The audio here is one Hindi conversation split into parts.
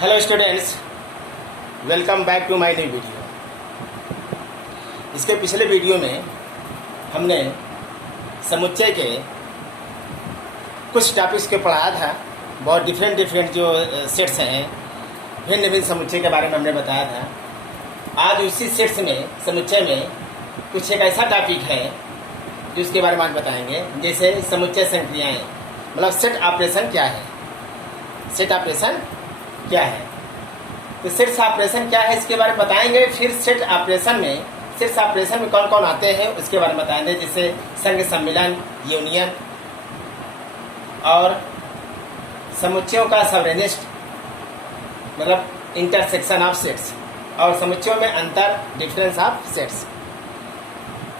Hello students, welcome back to my new video. इसके पिछले वीडियो में हमने समुच्चय के कुछ टॉपिक्स के पढ़ाया था। बहुत डिफरेंट जो सेट्स हैं, भिन्न भिन्न समुच्चय के बारे में हमने बताया था। आज उसी सेट्स में, समुच्चय में कुछ एक ऐसा टॉपिक है जिसके बारे में आज बताएंगे, जैसे समुच्चय संक्रियाएं। मतलब सेट ऑपरेशन क्या है, सेट ऑपरेशन क्या है। तो सेट्स ऑपरेशन क्या है इसके बारे में बताएंगे। फिर सेट्स ऑपरेशन में कौन कौन आते हैं उसके बारे में बताएंगे, जैसे संघ, सम्मिलन, यूनियन और समुच्चयों का सबरेनिस्ट, मतलब इंटरसेक्शन ऑफ सेट्स, और समुच्चयों में अंतर, डिफरेंस ऑफ सेट्स।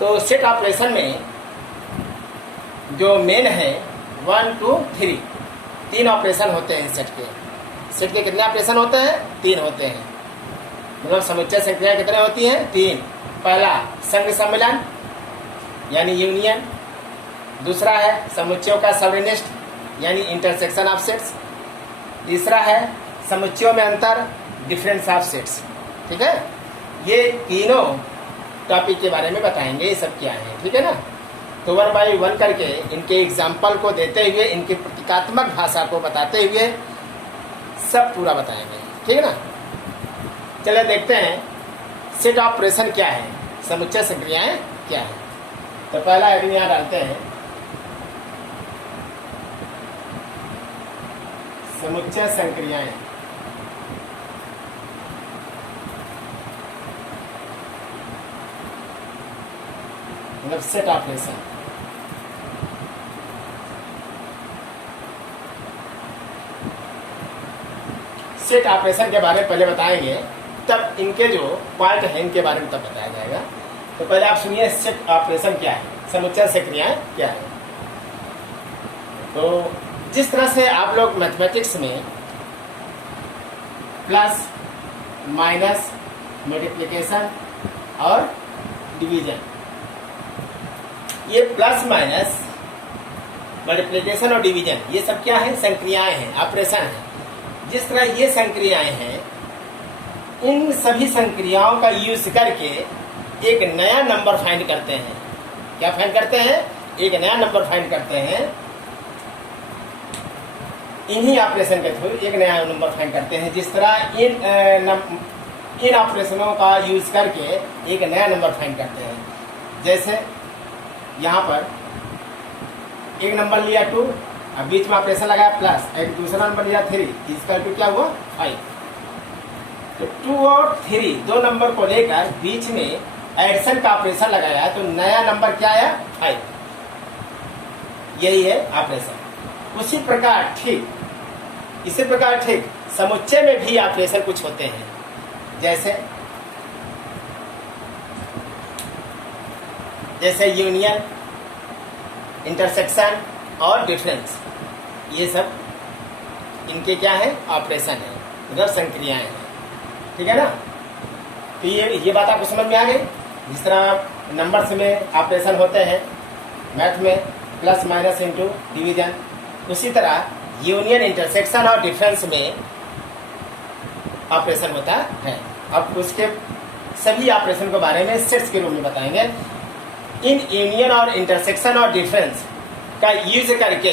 तो सेट ऑपरेशन में जो मेन है 1 2 3 तीन ऑपरेशन होते हैं सेट के। सेट के कितने ऑपरेशन होते हैं? 3 होते हैं। मतलब समुच्चय संक्रियाएं कितने होती हैं? 3। पहला संघ सम्मिलन यानी यूनियन, दूसरा है समुच्चयों का सबरेनिस्ट यानी इंटरसेक्शन ऑफ सेट्स, तीसरा है समुच्चयों में अंतर, डिफरेंस ऑफ सेट्स। ठीक है, ये तीनों टॉपिक के बारे में बताएंगे, ये सब क्या है। ठीक है ना। तो 1 बाई 1 करके इनके एग्जाम्पल को देते हुए, इनकी प्रतीकात्मक भाषा को बताते हुए सब पूरा बताएंगे। ठीक है ना। चलिए देखते हैं सेट ऑपरेशन क्या है, समुच्चय संक्रियाएं क्या है। तो पहला हेडिंग यहाँ डालते हैं, समुच्चय संक्रियाएं। मतलब सेट ऑपरेशन। सेट ऑपरेशन के बारे में पहले बताएंगे, तब इनके जो पार्ट हैं इनके बारे में तब बताया जाएगा। तो पहले आप सुनिए सेट ऑपरेशन क्या है, समुच्चय संक्रियाएं क्या है। तो जिस तरह से आप लोग मैथमेटिक्स में प्लस, माइनस, मल्टीप्लिकेशन और डिवीजन, ये प्लस, माइनस, मल्टीप्लिकेशन और डिवीजन, ये सब क्या है? संक्रियाएं हैं, ऑपरेशन है। जिस तरह ये संक्रियाएं हैं, इन सभी संक्रियाओं का यूज करके एक नया नंबर फाइंड करते हैं। क्या फाइंड करते हैं? एक नया नंबर फाइंड करते हैं। इन्हीं ऑपरेशन के थ्रू एक नया नंबर फाइंड करते हैं। जिस तरह इन ऑपरेशनों का यूज करके एक नया नंबर फाइंड करते हैं। जैसे यहाँ पर एक नंबर लिया 2, अब बीच में ऑपरेशन लगाया प्लस, एक दूसरा नंबर लिया 3, इसका 2 क्या हुआ? 5। तो 2 और 3 दो नंबर को लेकर बीच में एडिशन का ऑपरेशन लगाया, तो नया नंबर क्या आया? 5। यही है ऑपरेशन। इसी प्रकार ठीक समुच्चय में भी ऑपरेशन कुछ होते हैं। जैसे यूनियन, इंटरसेक्शन और डिफरेंस, ये सब इनके क्या है? ऑपरेशन है, मतलब संक्रियाएं हैं। ठीक है ना। तो ये बात आपको समझ में आ गई। जिस तरह नंबर्स में ऑपरेशन होते हैं मैथ में, प्लस, माइनस, इनटू, डिवीजन, उसी तरह यूनियन, इंटरसेक्शन और डिफरेंस में ऑपरेशन होता है। अब उसके सभी ऑपरेशन के बारे में सेट्स के रूप में बताएंगे। इन यूनियन और इंटरसेक्शन और डिफरेंस का यूज करके,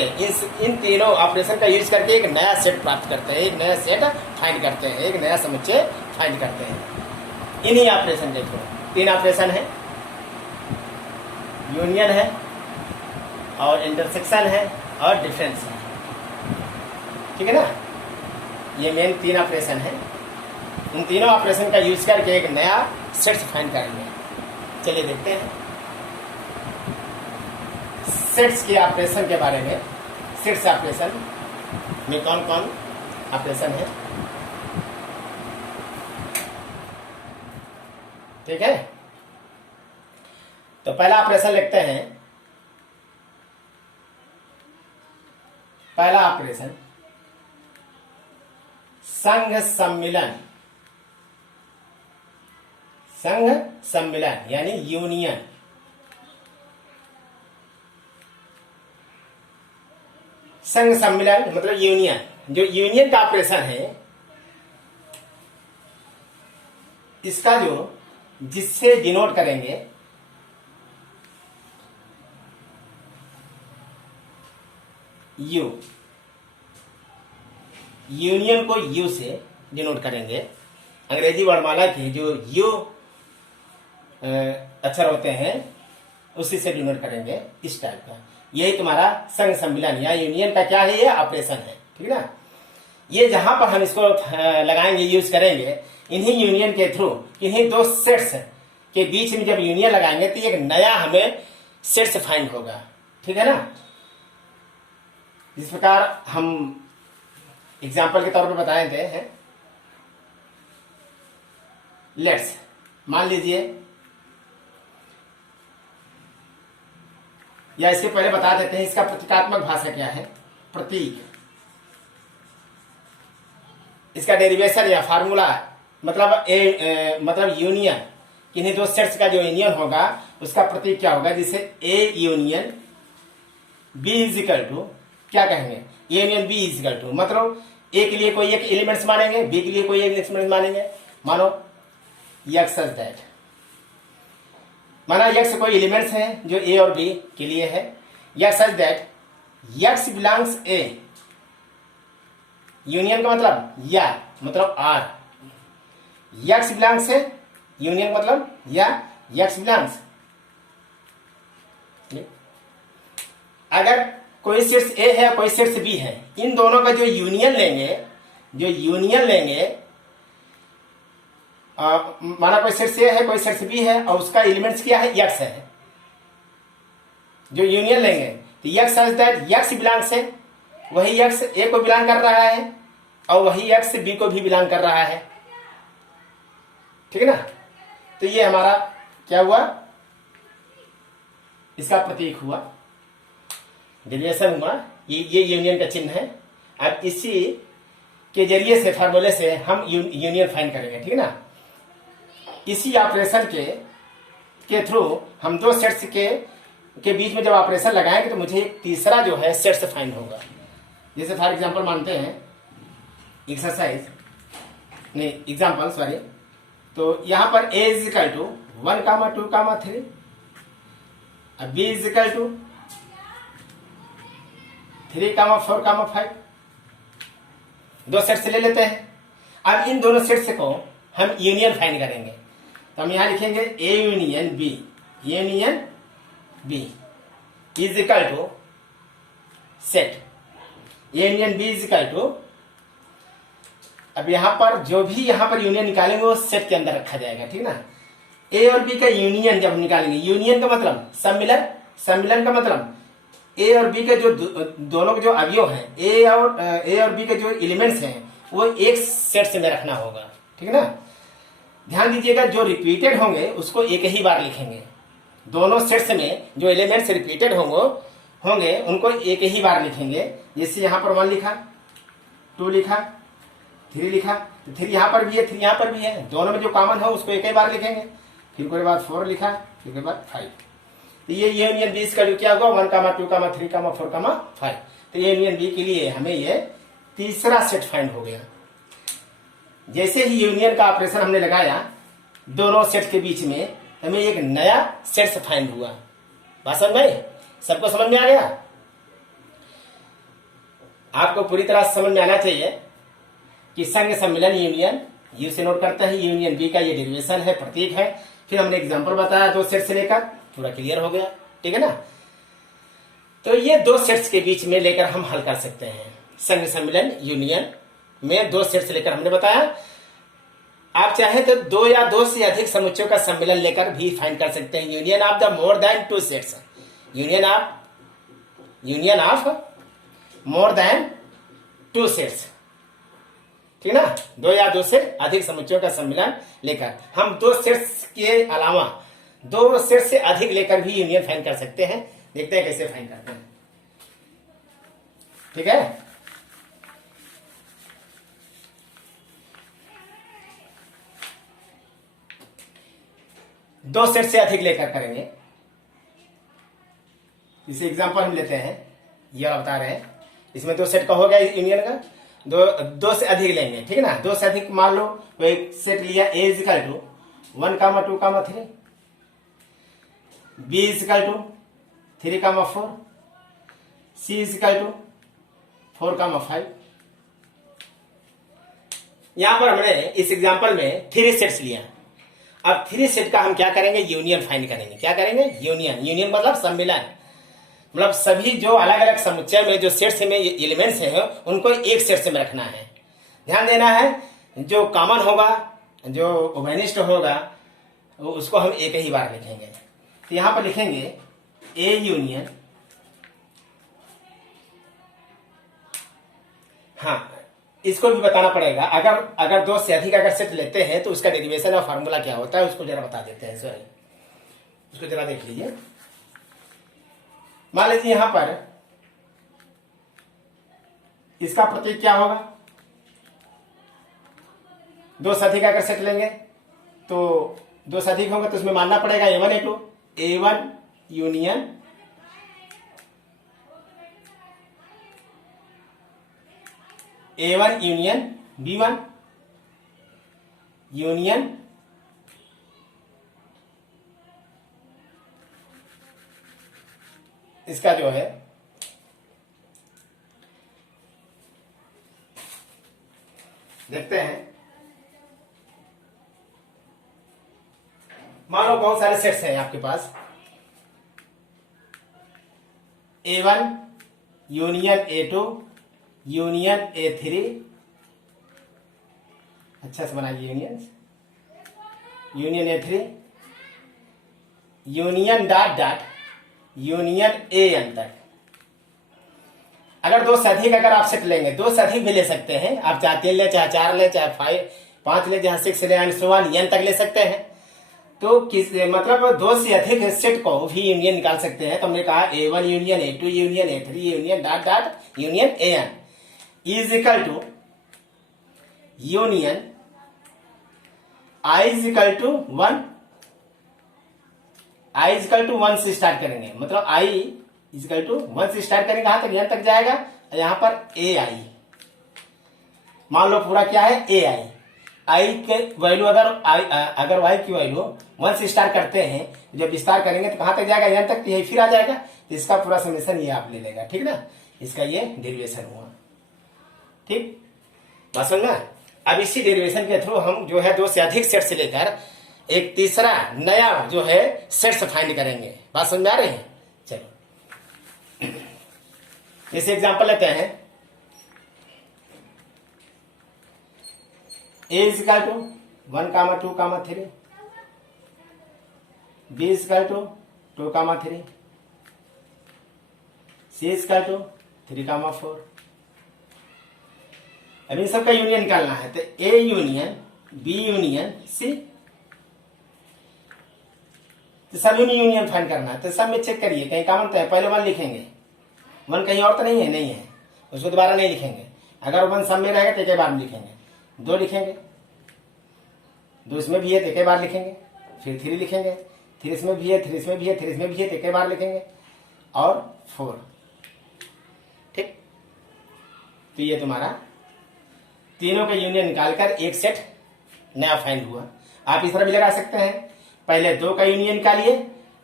इन तीनों ऑपरेशन का यूज करके एक नया सेट प्राप्त करते हैं, एक नया सेट फाइंड करते हैं, एक नया समुच्चय फाइंड करते हैं। इन्हीं ऑपरेशन के थ्रू 3 ऑपरेशन है, यूनियन है और इंटरसेक्शन है और डिफरेंस है। ठीक है ना। ये मेन 3 ऑपरेशन है। इन तीनों ऑपरेशन का यूज करके एक नया सेट फाइंड करेंगे। चलिए देखते हैं सेट्स के ऑपरेशन के बारे में। सेट्स ऑपरेशन में कौन कौन ऑपरेशन है। ठीक है। तो पहला ऑपरेशन लिखते हैं। पहला ऑपरेशन संघ सम्मिलन। संघ सम्मिलन यानी यूनियन। संघ सम्मिलन मतलब यूनियन। जो यूनियन का ऑपरेशन है इसका जो जिससे डिनोट करेंगे यू, यूनियन को यू से डिनोट करेंगे। अंग्रेजी वर्णमाला के जो यू अक्षर होते हैं उसी से डिनोट करेंगे, इस टाइप का। यही तुम्हारा संघ सम्मिलन या यूनियन का क्या है, ये ऑपरेशन है, ठीक है ना। ये जहां पर हम इसको लगाएंगे, यूज करेंगे, इन्हीं यूनियन के थ्रू, इन्हीं दो सेट्स के बीच में जब यूनियन लगाएंगे तो एक नया हमें सेट्स फाइंड होगा, ठीक है ना। जिस प्रकार हम एग्जाम्पल के तौर पर बताए थे हैं, लेट्स मान लीजिए, या इसके पहले बता देते हैं इसका प्रतीकात्मक भाषा क्या है। प्रतीक, इसका डेरिवेशन या फार्मूला मतलब मतलब यूनियन, किन्हीं दो सेट्स का जो यूनियन होगा उसका प्रतीक क्या होगा। जैसे A union B is equal to, क्या कहेंगे, A union B is equal to, मतलब ए के लिए कोई एक एलिमेंट्स मानेंगे, बी के लिए कोई एक एलिमेंट्स मानेंगे। मानो यक्स सच दैट, माना यक्स कोई एलिमेंट्स हैं जो ए और बी के लिए है, x such that x belongs A, union का मतलब या मतलब आर, यक्स बिलोंग्स है, यूनियन मतलब या यक्स बिलोंग्स। अगर कोई शीर्ष ए है कोई शीर्ष बी है, इन दोनों का जो यूनियन लेंगे, माना कोई शीर्ष ए है कोई शीर्ष बी है और उसका एलिमेंट्स क्या है, यक्स है, जो यूनियन लेंगे तो x such that x belongs है, वही यक्स ए को बिलोंग कर रहा है और वही यक्स बी को भी बिलोंग कर रहा है, ठीक है ना। तो ये हमारा क्या हुआ, इसका प्रतीक हुआ, डेरिवेशन हुआ, ये यूनियन का चिन्ह है। अब इसी के जरिए से, फार्मूले से हम यूनियन फाइंड करेंगे, ठीक है ना। इसी ऑपरेशन के थ्रू हम दो सेट्स के बीच में जब ऑपरेशन लगाएंगे तो मुझे एक तीसरा जो है सेट्स फाइंड होगा। जैसे फॉर एग्जांपल मानते हैं एक्सरसाइज, नहीं एग्जांपल सॉरी, तो यहां पर a इज इक्वल टू 1, 2, 3, अब b इज इक्वल टू 3, 4, 5, दो सेट्स ले लेते हैं। अब इन दोनों सेट्स को हम यूनियन फाइंड करेंगे, तो हम यहां लिखेंगे A union B, union B is equal to set A union B is equal to, अब यहां पर जो भी यहां पर यूनियन निकालेंगे वो सेट के अंदर रखा जाएगा, ठीक है ना। ए और बी का यूनियन जब निकालेंगे, यूनियन का मतलब सम्मिलन, सम्मिलन का मतलब ए और बी के जो दोनों के जो अवयव हैं, ए और बी के जो एलिमेंट्स हैं वो एक सेट से में रखना होगा, ठीक है ना। ध्यान दीजिएगा, जो रिपीटेड होंगे उसको एक ही बार लिखेंगे, दोनों सेट्स में जो एलिमेंट्स रिपीटेड होंगे उनको एक ही बार लिखेंगे। जैसे यहां पर 1 लिखा, 2 लिखा, 3 लिखा, तो 3 यहां पर भी है, 3 यहां पर भी है, दोनों में जो कॉमन हो उसको एक ही बार लिखेंगे। फिर उसके बाद 4 लिखा, फिर उसके बाद 5, तो ये यूनियन बी का जो क्या होगा 1, 2, 3, 4, 5, तो ये यूनियन बी के लिए हमें ये तीसरा सेट फाइंड हो गया। जैसे ही यूनियन का ऑपरेशन हमने लगाया दोनों सेट के बीच में, हमें एक नया सेट फाइंड हुआ। बात समझ में, सबको समझ में आ गया? आपको पूरी तरह समझ में आना चाहिए कि संघ सम्मिलन यूनियन यू से नोट करते हैं, यूनियन बी का ये डेरिवेशन है, प्रतीक है। फिर हमने एग्जांपल बताया दो सेट से लेकर, पूरा क्लियर हो गया, ठीक है ना। तो ये दो सेट्स के बीच में लेकर हम हल कर सकते हैं। संघ सम्मिलन यूनियन में दो सेट से लेकर हमने बताया, आप चाहे तो दो या दो से अधिक समुच्चयों का सम्मिलन लेकर भी फाइंड कर सकते हैं। Union of the more than 2 sets, union of more than 2 sets, ठीक है ना। दो या दो से अधिक समुच्चयों का सम्मिलन लेकर हम दो सेट्स के अलावा दो सेट से अधिक लेकर भी यूनियन फाइंड कर सकते हैं। देखते हैं कैसे फाइंड करते हैं, ठीक है। दो सेट से अधिक लेकर करेंगे। जैसे एग्जांपल हम लेते हैं, यह बता रहे हैं, इसमें दो सेट का हो गया यूनियन का, दो से अधिक लेंगे, ठीक है ना। दो से अधिक मान लो कोई सेट लिया, ए is equal to 1, 2, 3, B is equal to 3, 4, C is equal to 4, 5। यहां पर हमने इस एग्जांपल में 3 सेट्स लिया। अब 3 सेट का हम क्या करेंगे, यूनियन फाइंड करेंगे। क्या करेंगे, यूनियन मतलब सम्मिलन, मतलब सभी जो अलग अलग समुच्चय में जो सेट्स में एलिमेंट्स हैं उनको एक सेट में रखना है। ध्यान देना है, जो कॉमन होगा, जो उभयनिष्ठ होगा, उसको हम एक ही बार लिखेंगे। तो यहां पर लिखेंगे ए यूनियन, हाँ इसको भी बताना पड़ेगा। अगर 2 से अधिक अगर सेट लेते हैं तो उसका डेरिवेशन और फार्मूला क्या होता है उसको जरा बता देते हैं। सॉरी, उसको जरा देख लीजिए। मान लीजिए यहां पर इसका प्रतीक क्या होगा, 2 से अधिक अगर सेट लेंगे तो 2 से अधिक होगा तो उसमें मानना पड़ेगा A1 A2, A1 union A1 union B1 union इसका जो है देखते हैं। मान लो बहुत सारे सेट्स हैं आपके पास, A1 union A2 union A3, अच्छा से बनाइए, union A3 union dot dot union AN तक। अगर 2 से अधिक अगर आप सेट लेंगे, 2 से अधिक भी ले सकते हैं आप, चाहे 3 ले, चाहे 4 ले, चाहे 5 ले, चाहे 6 ले, एंड सो ऑन एन तक ले सकते हैं। तो किस मतलब 2 से अधिक सेट को भी यूनियन निकाल सकते हैं। तो हमने कहा A1 union A2 union A3 union dot dot union AN is equal to union I is equal to 1, I is equal to 1 से स्टार्ट करेंगे, मतलब I इज इक्वल टू 1 से स्टार्ट करेंगे, कहां तक, यहां तक जाएगा। यहां पर AI मान लो पूरा क्या है AI, I के वैल्यू अगर Y की वैल्यू 1 से स्टार्ट करते हैं, जब विस्तार करेंगे तो कहां तक जाएगा, यहां तक, यही फिर आ जाएगा। इसका पूरा समेशन ये आप ले लेगा, ठीक ना, इसका ये डेरिवेशन हुआ। ठीक, बात समझ में। अब इसी डेरिवेशन के थ्रू हम जो है 2 से अधिक सेट से लेकर एक तीसरा नया जो है सेट्स फाइंड करेंगे। बात समझ में आ रही है। चलो जैसे एग्जांपल लेते हैं, A is equal to 1, 2, 3, B is equal to 2, 3, C is equal to 3, 4। अब इन सबका यूनियन निकालना है, तो A union B union C, तो सब यूनियन फाइंड करना है। तो सब में चेक करिए कहीं कॉमन तो है, पहले 1 लिखेंगे, 1 कहीं और तो नहीं है, नहीं है, उसको दोबारा नहीं लिखेंगे। अगर 1 सब में रहेगा तो एक बार में लिखेंगे, 2 लिखेंगे, 2 इसमें भी है तो एक बार लिखेंगे, फिर 3 लिखेंगे, 3 इसमें भी है, 3 इसमें भी है, 3 इसमें भी है तो एक बार लिखेंगे, और 4। ठीक, तो ये तुम्हारा तीनों का यूनियन निकालकर एक सेट नया फाइंड हुआ। आप इस तरह भी लगा सकते हैं, पहले 2 का यूनियन निकालिए,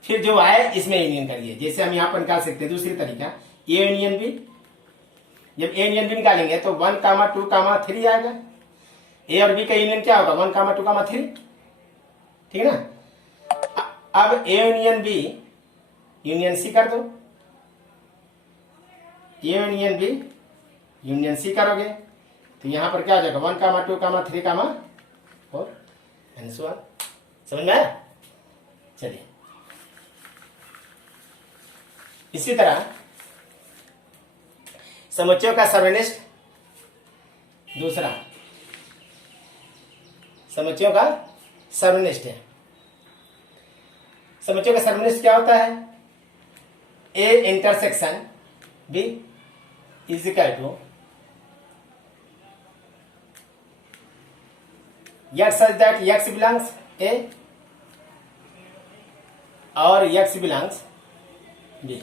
फिर जो आए इसमें यूनियन करिए। जैसे हम यहां पर निकाल सकते हैं दूसरी तरीका, A यूनियन B। जब A यूनियन B निकालेंगे तो 1, 2, 3 आएगा। A और B का यूनियन क्या होगा, 1, 2, 3, ठीक है ना। अब A union B union C कर दो, A union B union C करोगे तो यहां पर क्या हो जाएगा, 1, 2, 3, 4 एंड सो ऑन। समझ में आया। चलिए इसी तरह समुच्चयों का सर्वनिष्ठ, दूसरा समुच्चयों का सर्वनिष्ठ है। समुच्चयों का सर्वनिष्ठ क्या होता है, A intersection B is equal to x such that x belongs A और x belongs B,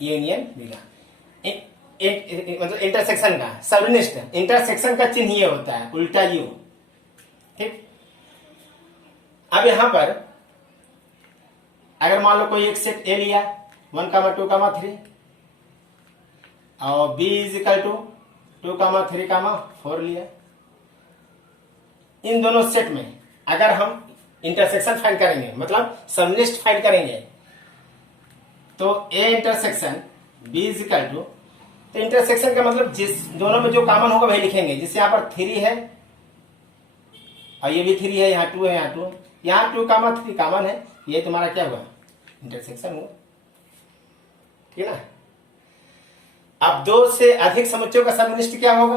union B का मतलब इंटरसेक्शन का सर्वनिष्ठ। इंटरसेक्शन का चिन्ह ये होता है उल्टा U। ठीक, अब यहां पर अगर मान लो कोई एक सेट ए लिया 1, 2, 3 और बी इज इक्वल टू 2, 3, 4 लिया, इन दोनों सेट में अगर हम इंटरसेक्शन फाइंड करेंगे, मतलब सबलिस्ट फाइंड करेंगे, तो A intersection B is equal to, तो इंटरसेक्शन का मतलब जिस दोनों में जो कॉमन होगा वही लिखेंगे। जैसे यहां पर 3 है और ये भी 3 है, यहाँ 2 है, यहाँ 2, यहाँ 2, 3 कॉमन है, ये तुम्हारा क्या हुआ, इंटरसेक्शन हुआ, ठीक है ना। अब 2 से अधिक समुच्चयों का सबलिस्ट क्या होगा,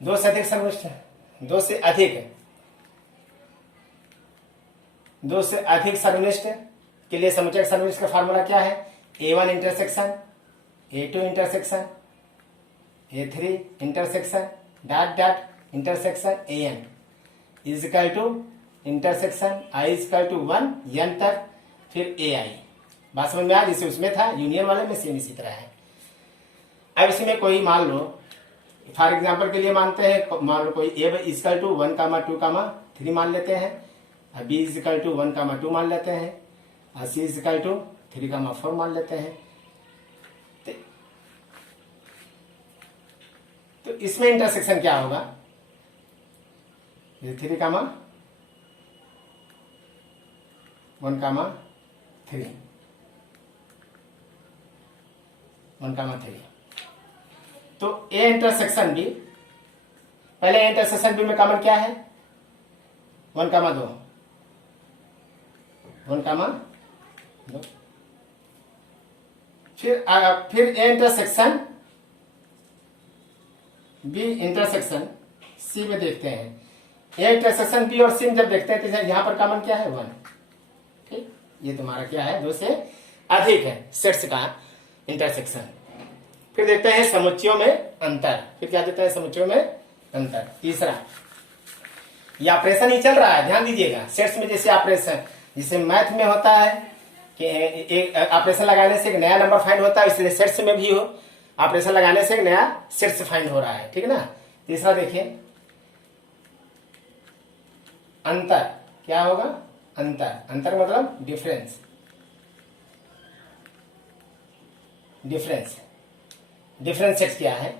2 से अधिक सबलिस्ट, 2 से अधिक सबलिस्ट के लिए समुच्चय सबलिस्ट का फार्मूला क्या है, A1 intersection A2 intersection A3 intersection dot dot intersection AN is equal to intersection I is equal to 1 n तक, फिर AI। बात समझ में आ, जैसे उसमें था यूनियन वाले में सेम इसी तरह है। अब इसमें कोई मान लो फॉर एग्जाम्पल के लिए मानते हैं, मान लो कोई A इज इक्वल टू 1, 2, 3 मान लेते हैं, B इज इक्वल टू 1, 2 मान लेते हैं, और C इज इक्वल टू 3, 4 मान लेते हैं। तो इसमें इंटरसेक्शन क्या होगा, 3, 1, 3 तो ए इंटरसेक्शन बी, पहले इंटरसेक्शन बी में कॉमन क्या है, 1, 2, 1, 2, फिर A intersection B intersection C में देखते हैं। ए इंटरसेक्शन बी और सी में जब देखते हैं तो यहां पर कॉमन क्या है, 1, ठीक, ये तुम्हारा क्या है, 2 से अधिक है सेट्स का इंटरसेक्शन। फिर देखते हैं समुच्चयों में अंतर, फिर क्या देते हैं समुच्चयों में अंतर। तीसरा, ये ऑपरेशन ही चल रहा है, ध्यान दीजिएगा, सेट्स में जैसे ऑपरेशन, जैसे मैथ में होता है कि एक ऑपरेशन लगाने से एक नया नंबर फाइंड होता है, इसलिए सेट्स में भी हो, ऑपरेशन लगाने से एक नया सेट्स फाइंड हो रहा है, ठीक है ना। तीसरा देखिए, अंतर क्या होगा, अंतर मतलब डिफरेंस, डिफरेंस सेट क्या है,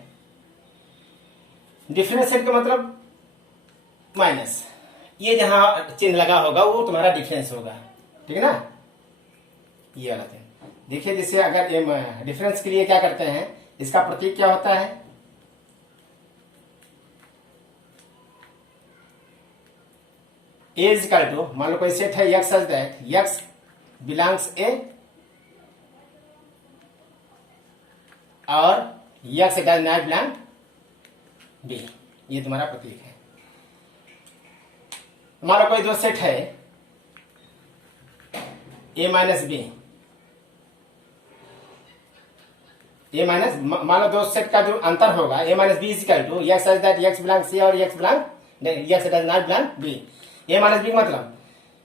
डिफरेंस सेट का मतलब माइनस, ये जहां चिन्ह लगा होगा वो तुम्हारा डिफरेंस होगा, ठीक है ना, ये वाला थिंग। देखिए जैसे अगर डिफरेंस के लिए क्या करते हैं, इसका प्रतीक क्या होता है, ए इज इक्वल टू, मान लो कोई सेट है x such that x belongs A और x does not belong B, ये तुम्हारा प्रतीक है। मान लो कोई दो सेट है A minus B, A minus, मान लो दो सेट का जो अंतर होगा A minus B is equal to x such that x belong C और x does not belong B. A minus B मतलब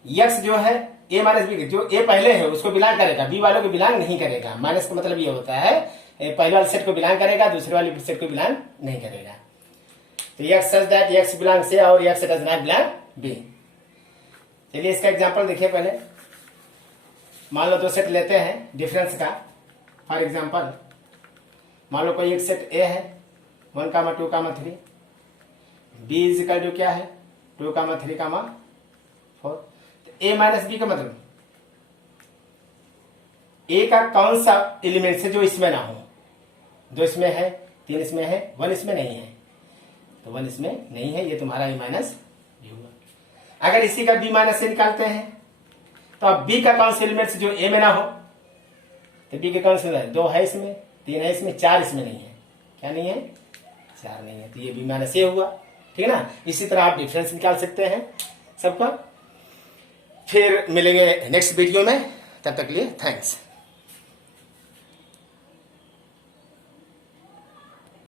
एक्स जो है ए माइनस बी, जो ए पहले है उसको बिलोंग करेगा, बी वालों को बिलोंग नहीं करेगा। माइनस का मतलब ये होता है पहले वाले सेट को बिलोंग करेगा, दूसरे वाले सेट को बिलोंग नहीं करेगा। तो x such that x belong C और x does not belong B. चलिए इसका एग्जांपल देखिए। पहले मान लो दो सेट लेते हैं डिफरेंस का, फॉर एग्जांपल मान लो कोई एक सेट ए है 1, 2, 3, बी इज इक्वल टू क्या है 2, 3, 4। ए माइनस बी का मतलब ए का कौन सा एलिमेंट से जो इसमें ना हो, 2 इसमें है, 3 इसमें है, 1 इसमें नहीं है, तो 1 इसमें नहीं है, ये तुम्हारा ए माइनस बी हुआ। अगर इसी का बी माइनस से निकालते हैं तो अब बी का कौन सा एलिमेंट से जो ए में ना हो, तो बी के कौन से 2 है इसमें, 3 है इसमें, 4 इसमें नहीं है, क्या नहीं है 4 नहीं है, तो ये बी माइनस ए हुआ, ठीक है ना। इसी तरह आप डिफरेंस निकाल सकते हैं सबका। फिर मिलेंगे नेक्स्ट वीडियो में, तब तक के लिए थैंक्स।